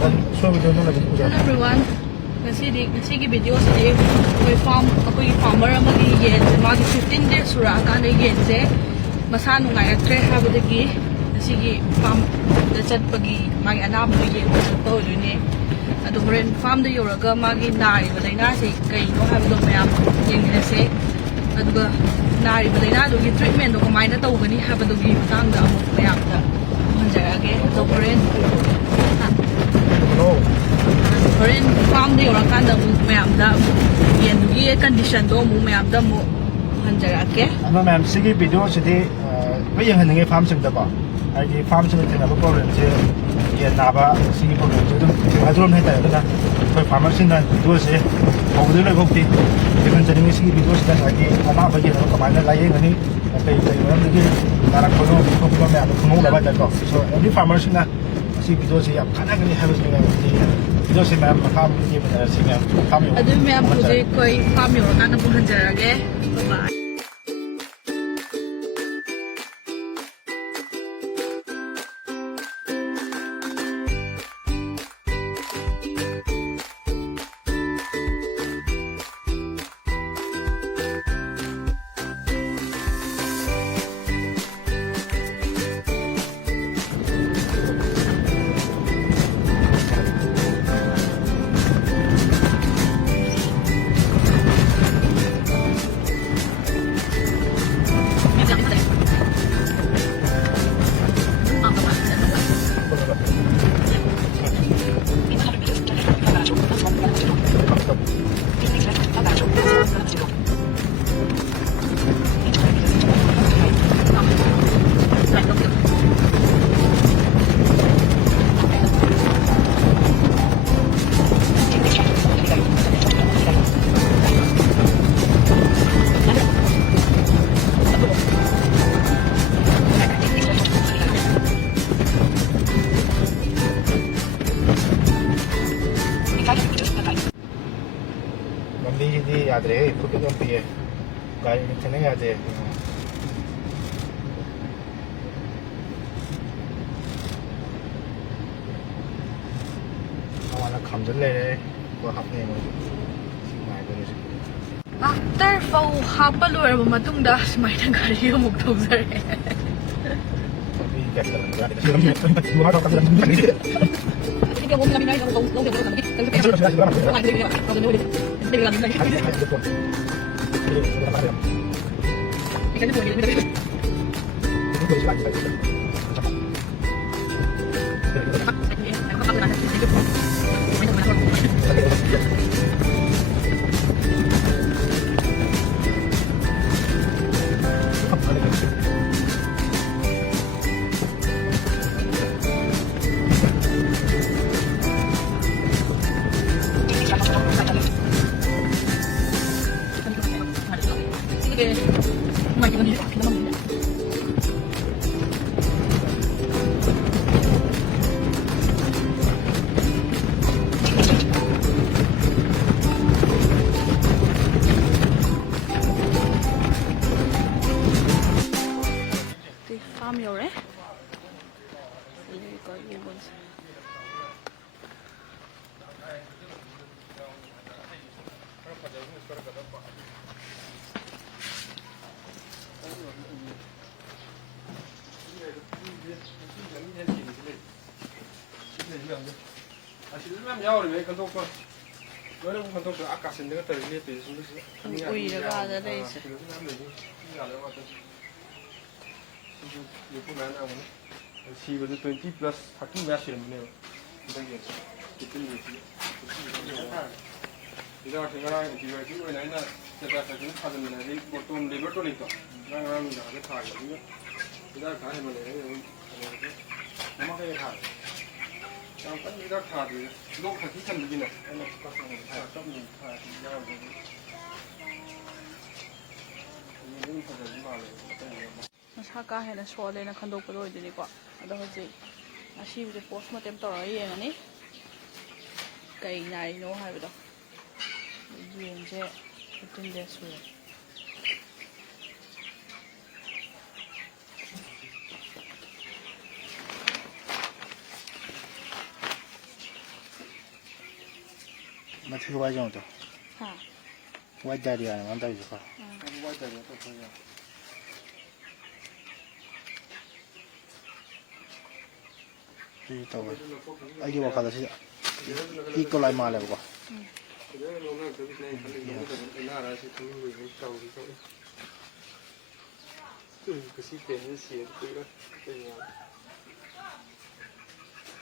everyone. Ngasi video sidi koi farmer amagi yen magi 15 days suraka na yen se masa nungai atre habadagi ngasi farm da chatpagi magi anaba yen to dune adu horen farm da yoraga magi nari badaina se kai no habdo mayam yengine se aduga nari badaina do gi treatment do kamaina tawgani habado gi matang da amuk mayam da hanjarage to horen horen farm da yorakanda mayam da yen gi condition do mu mayam da mu hanjarage ano ma'am sigi video sidi bai yang hanenge farm sim da ba ai farm sim da na problem je yen naba sigi problem je dum adrom hai ta da koi farmer sin da do se hawde le gokti even jani sigi video sida ai ana ba ge ko ma na lai ngani kai kai ram gi nara ko no ko me ado no da ba da ko so every farmer sin da sigi video se yam kana ngani have sing video se ma'am farm gi ba sing farm yo adu ma'am puje koi farm yorakanda mu hanjarage bye. Adre, put it on the guy in Chingnaba. I want to come to later. What happened? After for hapalur matungda may nagari yung mugtugzar She was 20 plus 30 machine. Saka hena swole na khandok ko dili ko ado hoji asi bi post mortem to yengani kai nai no haido yenje 15 days we Mati wai jong to. Ha. Wai dari ya, man dari ko. Wai dari to to ya. Ti to ba. Ai gi wa kha da si. I ko lai ma le ko.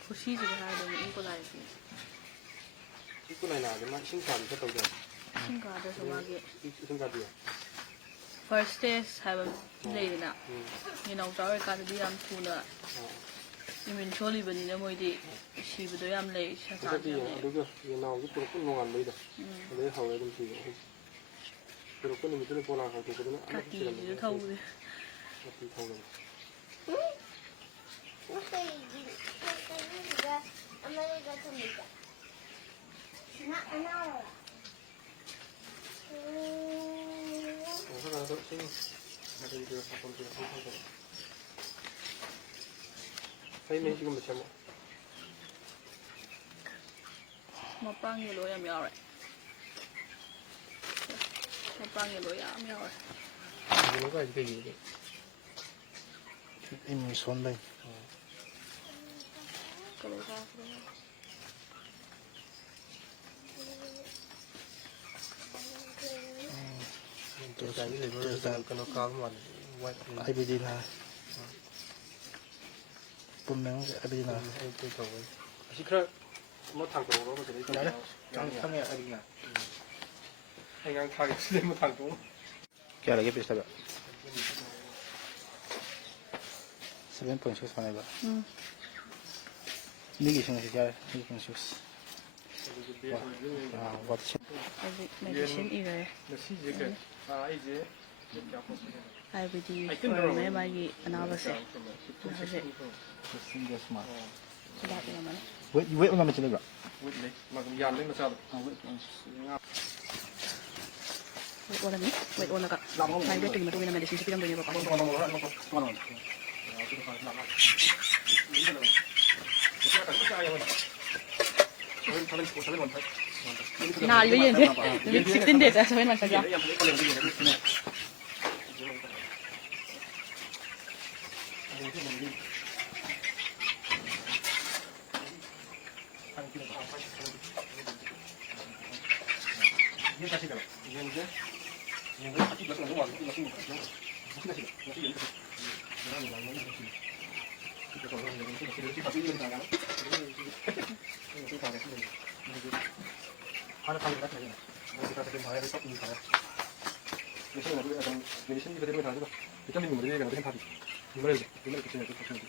Kusi지를 해야 되는 이거라야지. 이거나 나지만 신가도 또 신가도 저기 신가도요. first stage 하면 leidana. You 저기까지 양 투나. 이면 졸리버니네 뭐이디 시부도 양 레이 샤사지. 그리고 enao cái product ngon ăn đấy đó. Đấy hầu ấy đâm thì product này mình có làm hầu thì nó ăn Cắt gì thâu đi. thì thâu này. Thấy mình 지금 몇 점? 먹방이 로야 멸해. 먹방이 로야 멸해. 이거가 이게 이게. Im son dai. 그러자. Tôi cái này nó cao mà quay IBD na. Pum nang IBD na. tôi cầu ấy. Chỉ khá nó thẳng cổ nó có thể Đấy. Thang ya IBD na. anh đang thẳng cái một thẳng cổ. Kya lagi pista ba? 7.6 mana ba? Ni gi sing si ja, 7.6. What? 아직 메디신 이래. Nó xí gì kìa. Ai gì? IBD for 마기 아나바세. 하제. Single smart. 그다음에 Wait una machine ba? Quýt lấy, mà cũng dàn lên mà sao được? wait 오라니? wait 오나가. 나이 몇 등이면 동이나 메디신 비랑 되냐 봐. 나 이거 얘인데. 여기 직진대 자 저희 마셔자. 하나 가면 다 되잖아. 우리가 지금 봐야 될 것도 있어요. 예전에 우리가 좀 메디신 그대로 가지고 비타민 뭐 이런 거 다 돼. 이거를 그치면 좋겠는데.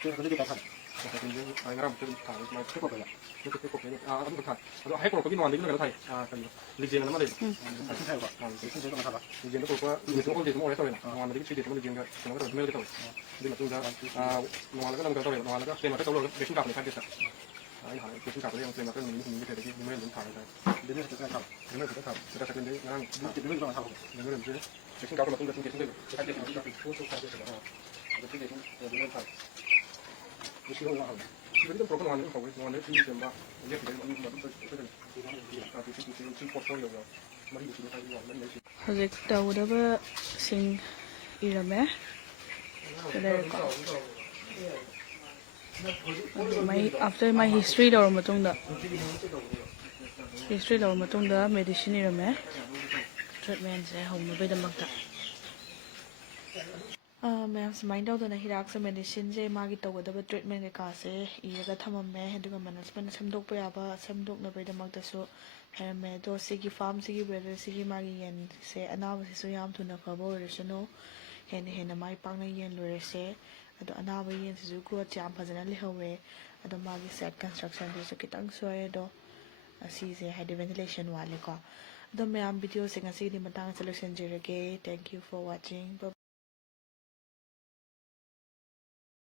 그래서 그게 다 사. 그래서 이제 아이랑 좀 다, 막 해볼 거야. 이렇게 해볼 거야. 아, 아무도 다. 아, 해볼 거기 놓았는데 이거는 다 해. 아, 그리고 리지는 얼마나 돼? 같이 살고. 아, 리지는 좀 사봐. 리지는 또 거, 리지는 올지 좀 오래 써야 돼. 놓았는데 이게 취지 때문에 리지는 그런 거 좀 해야 돼. 근데 좀 아, 놓았는 거는 그거 돼. 놓았는 거 때문에 또 메신 값을 살겠어. 아이 하나 그 신가도 형 때문에 그런 일이 되게 이메일 좀 다르다. 내년에 그때 가. 내년에 그때 가. 그래서 근데 나랑 이메일 좀 하고. 내년에 이제 신가도 같은 거 좀 계속 할 때, 우리가 그것도 가야 되잖아. 근데 좀 내년 다. 무슨 거 하고. 이거 좀 프로그램 하는 거 보고 뭐 내가 준비 좀 봐. 이제 그게 뭐 좀 그런 아, 지금 포스터요. 머리 무슨 거 하고 왔는 내 아직 다우다가 싱 이름에 그래가 after my history 나올 matungda history 나올 matungda medicine 이름에 treatment에 홍보배다막다 ma'am सुमाइन तौदना हिदाक medicine से मागी तौगदब treatment ककासे Irga थममे अदुगा management सेमदोकपा याबा सेमदोकनबैदमक्तसु हैरमे दो सिगी farm सिगी bladder सिगी मागी येन से अनाबसिसु याम थुना फबो ओरसनो हेन हेन माई पांगना येन लोरसे अदो अनाब येन Sissu growth याम फजना लेहवे अदो मागी सेट कंस्ट्रक्शन दिसु कितंग सोए दो असीसे हाइड वेंटिलेशन वाले को अदो मैम वीडियो से ngasi di matang selection jirage thank you for watching.